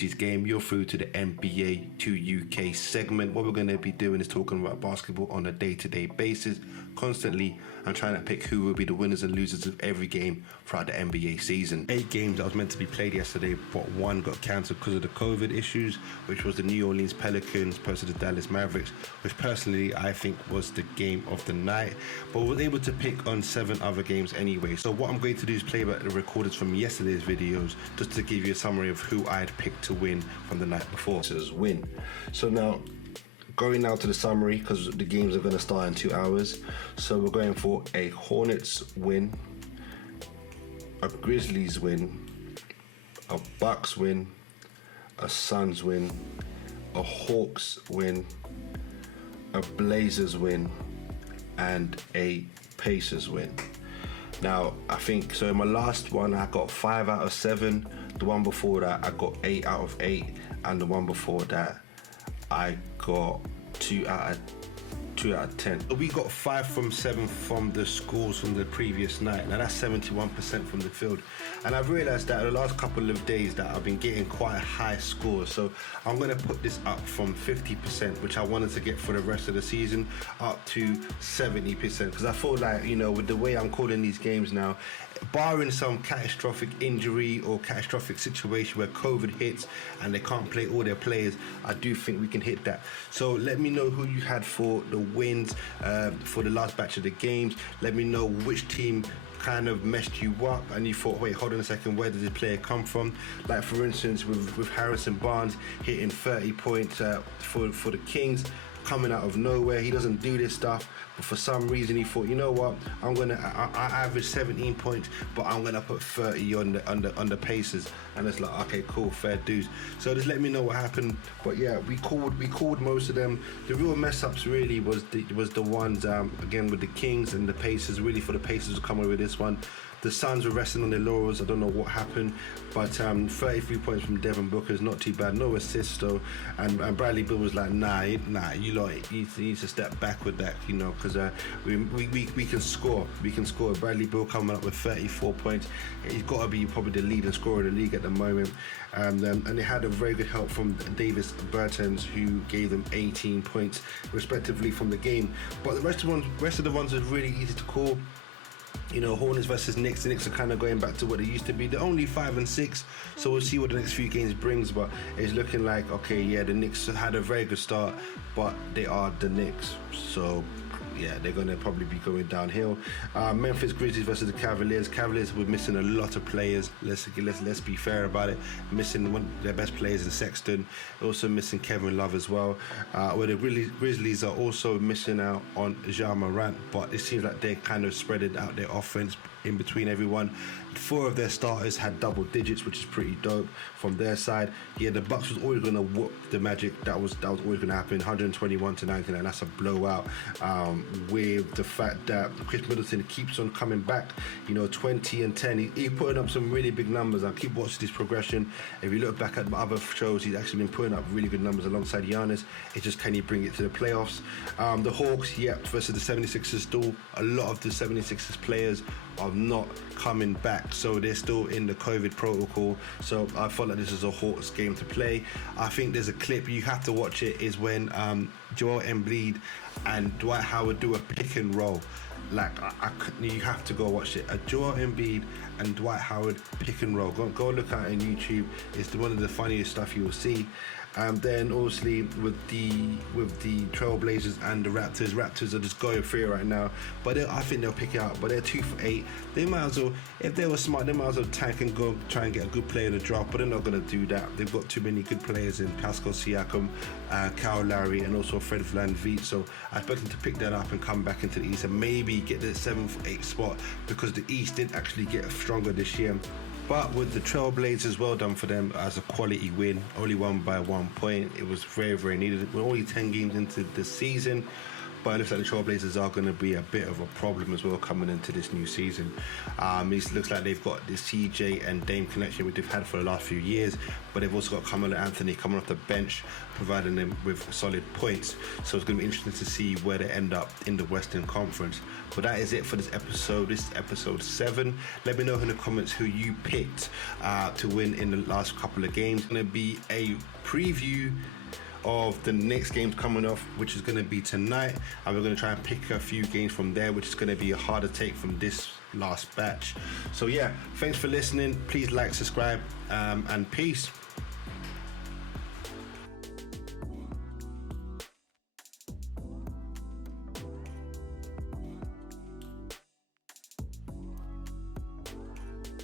Majestys game. You're through to the NBA2UK segment. What we're going to be doing is talking about basketball on a day-to-day basis, constantly, and trying to pick who will be the winners and losers of every game throughout the NBA season. 8 games that was meant to be played yesterday, but one got cancelled because of the COVID issues, which was the New Orleans Pelicans versus the Dallas Mavericks, which personally I think was the game of the night, but was able to pick on 7 other games anyway. So what I'm going to do is play back the recordings from yesterday's videos just to give you a summary of who I had picked to win from the night before. So it's win. So now, going now to the summary, because the games are going to start in 2 hours. So we're going for a Hornets win, a Grizzlies win, a Bucks win, a Suns win, a Hawks win, a Blazers win, and a Pacers win. Now, I think, so in my last one, I got 5 out of 7. The one before that, I got 8 out of 8. And the one before that, I got 2 out of 10. We got 5 from 7 from the scores from the previous night. Now that's 71% from the field. And I've realized that the last couple of days that I've been getting quite high scores. So I'm gonna put this up from 50%, which I wanted to get for the rest of the season, up to 70%. Because I feel like, you know, with the way I'm calling these games now, barring some catastrophic injury or catastrophic situation where COVID hits and they can't play all their players, I do think we can hit that. So let me know who you had for the wins for the last batch of the games. Let me know which team kind of messed you up and you thought, wait, hold on a second, where did this player come from? Like for instance with Harrison Barnes hitting 30 points for the Kings, coming out of nowhere. He doesn't do this stuff, but for some reason he thought, you know what, I average 17 points, but I'm gonna put 30 on the Pacers, and it's like, okay, cool, fair dues. So just let me know what happened. But yeah, we called most of them. The real mess ups really was the ones again with the Kings and the Pacers. Really, for the Pacers to come away with this one. The Suns were resting on their laurels. I don't know what happened, but 33 points from Devin Booker is not too bad. No assists though, and Bradley Beal was like, nah, you lot need to step back with that, you know, because we can score. We can score. Bradley Beal coming up with 34 points. He's got to be probably the leading scorer in the league at the moment. And they had a very good help from Davis Bertans, who gave them 18 points respectively from the game. But the rest of the ones are really easy to call. You know, Hornets versus Knicks. The Knicks are kind of going back to what they used to be. They're only 5 and 6, so we'll see what the next few games brings. But it's looking like, okay, yeah, the Knicks had a very good start, but they are the Knicks, so yeah, they're going to probably be going downhill. Memphis Grizzlies versus the Cavaliers. Cavaliers were missing a lot of players. Let's be fair about it. Missing one of their best players in Sexton. Also missing Kevin Love as well. Where the Grizzlies are also missing out on Ja Morant, but it seems like they're kind of spreading out their offense in between everyone. 4 of their starters had double digits, which is pretty dope from their side. Yeah, the Bucks was always going to whoop the Magic. That was always going to happen. 121-99. That's a blowout. With the fact that Chris Middleton keeps on coming back, you know, 20 and 10. He's putting up some really big numbers. I keep watching this progression. If you look back at other shows, he's actually been putting up really good numbers alongside Giannis. It's just, can he bring it to the playoffs? The Hawks, yeah, versus the 76ers. Still, a lot of the 76ers players are not coming back, so they're still in the COVID protocol. So I felt like this is a Hawks game to play. I think there's a clip, you have to watch it, is when Joel Embiid and Dwight Howard do a pick and roll. Like, you have to go watch it. A Joel Embiid and Dwight Howard pick and roll. Go look at it on YouTube. It's one of the funniest stuff you will see. Then obviously with the Trailblazers and the Raptors are just going through it right now. But I think they'll pick it up. But they're 2 for 8. They might as well, if they were smart, they might as well tank and go try and get a good player in the draft. But they're not going to do that. They've got too many good players in Pascal Siakam, Kyle Lowry, and also Fred VanVleet. So I expect them to pick that up and come back into the East and maybe get the 7th, 8th spot, because the East did actually get stronger this year. But with the Trailblazers, well done for them as a quality win. Only won by 1 point. It was very, very needed. We're only 10 games into the season, but it looks like the Trailblazers are going to be a bit of a problem as well coming into this new season. It looks like they've got the CJ and Dame connection which they've had for the last few years, but they've also got Carmelo Anthony coming off the bench, providing them with solid points. So it's going to be interesting to see where they end up in the Western Conference. But that is it for this episode. This is episode 7. Let me know in the comments who you picked to win in the last couple of games. It's going to be a preview of the Knicks games coming off, which is going to be tonight, and we're going to try and pick a few games from there, which is going to be a harder take from this last batch. So yeah, thanks for listening. Please like, subscribe, and peace.